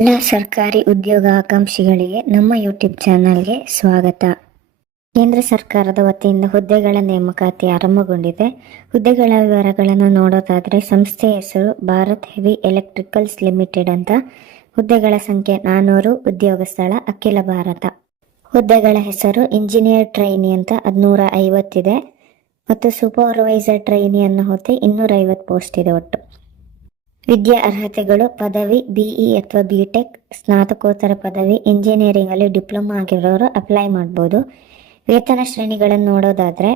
ಎಲ್ಲ ಸರ್ಕಾರಿ ಉದ್ಯೋಗಾಕಾಂಕ್ಷಿಗಳಿಗೆ ನಮ್ಮ ಯೂಟ್ಯೂಬ್ ಚಾನಲ್ಗೆ ಸ್ವಾಗತ. ಕೇಂದ್ರ ಸರ್ಕಾರದ ವತಿಯಿಂದ ಹುದ್ದೆಗಳ ನೇಮಕಾತಿ ಆರಂಭಗೊಂಡಿದೆ. ಹುದ್ದೆಗಳ ವಿವರಗಳನ್ನು ನೋಡೋದಾದರೆ ಸಂಸ್ಥೆಯ ಹೆಸರು ಭಾರತ್ ಹೆವಿ ಎಲೆಕ್ಟ್ರಿಕಲ್ಸ್ ಲಿಮಿಟೆಡ್ ಅಂತ. ಹುದ್ದೆಗಳ ಸಂಖ್ಯೆ ನಾನ್ನೂರು ಉದ್ಯೋಗ ಸ್ಥಳ ಅಖಿಲ ಭಾರತ. ಹುದ್ದೆಗಳ ಹೆಸರು ಇಂಜಿನಿಯರ್ ಟ್ರೈನಿ ಅಂತ ಹದಿನೂರ ಐವತ್ತಿದೆ ಮತ್ತು ಸೂಪರ್ವೈಸರ್ ಟ್ರೈನಿ ಅನ್ನೋ ಹುದ್ದೆ ಇನ್ನೂರೈವತ್ತು ಪೋಸ್ಟ್ ಇದೆ ಒಟ್ಟು. ವಿದ್ಯಾ ಅರ್ಹತೆಗಳು ಪದವಿ ಬಿಇ ಅಥವಾ ಬಿ ಟೆಕ್ ಸ್ನಾತಕೋತ್ತರ ಪದವಿ ಇಂಜಿನಿಯರಿಂಗ್ ಅಲ್ಲಿ ಡಿಪ್ಲೊಮಾ ಆಗಿರೋರು ಅಪ್ಲೈ ಮಾಡ್ಬೋದು. ವೇತನ ಶ್ರೇಣಿಗಳನ್ನು ನೋಡೋದಾದ್ರೆ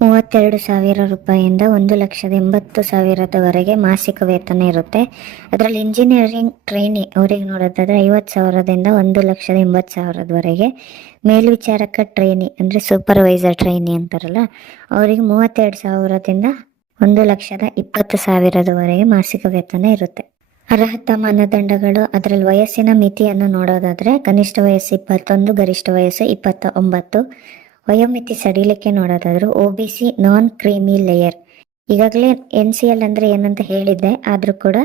ಮೂವತ್ತೆರಡು ಸಾವಿರ ರೂಪಾಯಿಯಿಂದ ಒಂದು ಲಕ್ಷದ ಎಂಬತ್ತು ಸಾವಿರದವರೆಗೆ ಮಾಸಿಕ ವೇತನ ಇರುತ್ತೆ. ಅದರಲ್ಲಿ ಇಂಜಿನಿಯರಿಂಗ್ ಟ್ರೈನಿ ಅವರಿಗೆ ನೋಡೋದಾದ್ರೆ ಐವತ್ತು ಸಾವಿರದಿಂದ ಒಂದು ಲಕ್ಷದ ಎಂಬತ್ತು ಸಾವಿರದವರೆಗೆ ಮೇಲ್ವಿಚಾರಕ ಟ್ರೈನಿ ಅಂದರೆ ಸೂಪರ್ವೈಸರ್ ಟ್ರೈನಿ ಅಂತಾರಲ್ಲ, ಅವರಿಗೆ ಮೂವತ್ತೆರಡು ಸಾವಿರದಿಂದ ಒಂದು ಲಕ್ಷದ ಇಪ್ಪತ್ತು ಸಾವಿರದವರೆಗೆ ಮಾಸಿಕ ವೇತನ ಇರುತ್ತೆ. ಅರ್ಹತಾ ಮಾನದಂಡಗಳು, ಅದರಲ್ಲಿ ವಯಸ್ಸಿನ ಮಿತಿಯನ್ನು ನೋಡೋದಾದರೆ ಕನಿಷ್ಠ ವಯಸ್ಸು ಇಪ್ಪತ್ತೊಂದು, ಗರಿಷ್ಠ ವಯಸ್ಸು ಇಪ್ಪತ್ತ ಒಂಬತ್ತು ವಯೋಮಿತಿ ಸಡಿಲಿಕೆ ನೋಡೋದಾದರೂ O B C non creamy layer ಈಗಾಗಲೇ ಎನ್ ಸಿ ಎಲ್ ಅಂದರೆ ಏನಂತ ಹೇಳಿದ್ದೆ, ಆದರೂ ಕೂಡ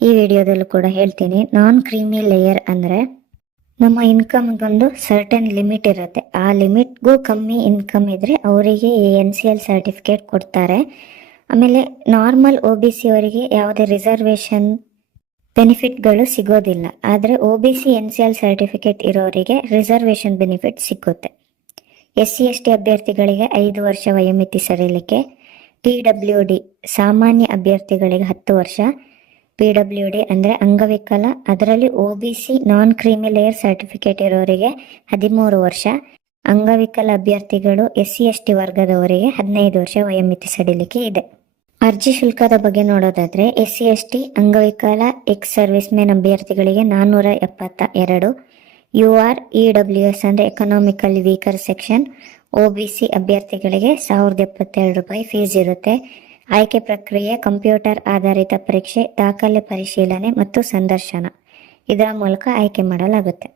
ಈ ವಿಡಿಯೋದಲ್ಲೂ ಕೂಡ ಹೇಳ್ತೀನಿ. ನಾನ್ ಕ್ರೀಮಿ ಲೇಯರ್ ಅಂದರೆ ನಮ್ಮ ಇನ್ಕಮ್ಗೊಂದು ಸರ್ಟನ್ ಲಿಮಿಟ್ ಇರುತ್ತೆ. ಆ ಲಿಮಿಟ್ಗೂ ಕಮ್ಮಿ ಇನ್ಕಮ್ ಇದ್ದರೆ ಅವರಿಗೆ ಎನ್ ಸಿ ಎಲ್ ಸರ್ಟಿಫಿಕೇಟ್ ಕೊಡ್ತಾರೆ. ಆಮೇಲೆ ನಾರ್ಮಲ್ ಒ ಬಿ ಸಿ ಅವರಿಗೆ ಯಾವುದೇ ರಿಸರ್ವೇಷನ್ ಬೆನಿಫಿಟ್ಗಳು ಸಿಗೋದಿಲ್ಲ. ಆದರೆ O B C N C L certificate ಇರೋರಿಗೆ ರಿಸರ್ವೇಷನ್ ಬೆನಿಫಿಟ್ ಸಿಗುತ್ತೆ. ಎಸ್ ಸಿ ಎಸ್ ಟಿ ಅಭ್ಯರ್ಥಿಗಳಿಗೆ ಐದು ವರ್ಷ ವಯೋಮಿತಿ ಸರಿಲಿಕ್ಕೆ ಪಿ ಡಬ್ಲ್ಯೂ ಡಿ ಸಾಮಾನ್ಯ ಅಭ್ಯರ್ಥಿಗಳಿಗೆ ಹತ್ತು ವರ್ಷ ಪಿ ಡಬ್ಲ್ಯೂ ಡಿ ಅಂದರೆ ಅಂಗವಿಕಲ, ಅದರಲ್ಲಿ O B C non creamy layer certificate ಇರೋರಿಗೆ ಹದಿಮೂರು ವರ್ಷ, ಅಂಗವಿಕಲ ಅಭ್ಯರ್ಥಿಗಳು ಎಸ್ ಸಿ ಎಸ್ ಟಿ ವರ್ಗದವರಿಗೆ ಹದಿನೈದು ವರ್ಷ ವಯೋಮಿತಿ ಸಡಿಲಿಕೆ ಇದೆ. ಅರ್ಜಿ ಶುಲ್ಕದ ಬಗ್ಗೆ ನೋಡೋದಾದ್ರೆ ಎಸ್ ಸಿ ಎಸ್ ಟಿ ಅಂಗವಿಕಲ, ಎಕ್ಸ್ ಸರ್ವಿಸ್ ಮೆನ್ ಅಭ್ಯರ್ಥಿಗಳಿಗೆ ನಾನ್ನೂರ ಎಪ್ಪತ್ತ ಎರಡು U R E W S ಅಂದರೆ economical weaker section O B C ಅಭ್ಯರ್ಥಿಗಳಿಗೆ ಸಾವಿರದ ಎಪ್ಪತ್ತೆರಡು ರೂಪಾಯಿ ಫೀಸ್ ಇರುತ್ತೆ. ಆಯ್ಕೆ ಪ್ರಕ್ರಿಯೆ, ಕಂಪ್ಯೂಟರ್ ಆಧಾರಿತ ಪರೀಕ್ಷೆ, ದಾಖಲೆ ಪರಿಶೀಲನೆ ಮತ್ತು ಸಂದರ್ಶನ. ಇದರ ಮೂಲಕ ಆಯ್ಕೆ ಮಾಡಲಾಗುತ್ತೆ.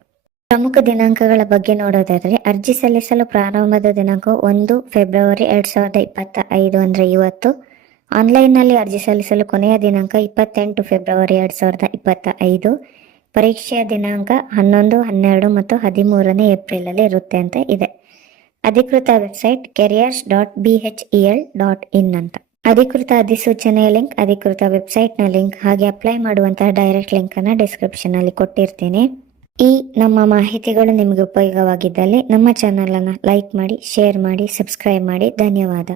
ಪ್ರಮುಖ ದಿನಾಂಕಗಳ ಬಗ್ಗೆ ನೋಡೋದಾದರೆ ಅರ್ಜಿ ಸಲ್ಲಿಸಲು ಪ್ರಾರಂಭದ ದಿನಾಂಕ ಒಂದು ಫೆಬ್ರವರಿ ಎರಡು ಸಾವಿರದ ಇಪ್ಪತ್ತ ಐದು ಅಂದರೆ ಇವತ್ತು. ಆನ್ಲೈನ್ನಲ್ಲಿ ಅರ್ಜಿ ಸಲ್ಲಿಸಲು ಕೊನೆಯ ದಿನಾಂಕ ಇಪ್ಪತ್ತೆಂಟು ಫೆಬ್ರವರಿ ಎರಡು ಸಾವಿರದ ಇಪ್ಪತ್ತ ಐದು ಪರೀಕ್ಷೆಯ ದಿನಾಂಕ ಹನ್ನೊಂದು, ಹನ್ನೆರಡು ಮತ್ತು ಹದಿಮೂರನೇ ಏಪ್ರಿಲಲ್ಲಿ ಇರುತ್ತೆ ಅಂತ ಇದೆ. ಅಧಿಕೃತ website careers dot B H E L dot in ಅಂತ. ಅಧಿಕೃತ ಅಧಿಸೂಚನೆಯ ಲಿಂಕ್, ಅಧಿಕೃತ ವೆಬ್ಸೈಟ್ನ ಲಿಂಕ್, ಹಾಗೆ ಅಪ್ಲೈ ಮಾಡುವಂತಹ ಡೈರೆಕ್ಟ್ ಲಿಂಕನ್ನು ಡಿಸ್ಕ್ರಿಪ್ಷನಲ್ಲಿ ಕೊಟ್ಟಿರ್ತೀನಿ. ಈ ನಮ್ಮ ಮಾಹಿತಿಗಳು ನಿಮಗೆ ಉಪಯೋಗವಾಗಿದ್ದಲ್ಲಿ ನಮ್ಮ ಚಾನಲನ್ನು ಲೈಕ್ ಮಾಡಿ, ಶೇರ್ ಮಾಡಿ, ಸಬ್ಸ್ಕ್ರೈಬ್ ಮಾಡಿ. ಧನ್ಯವಾದ.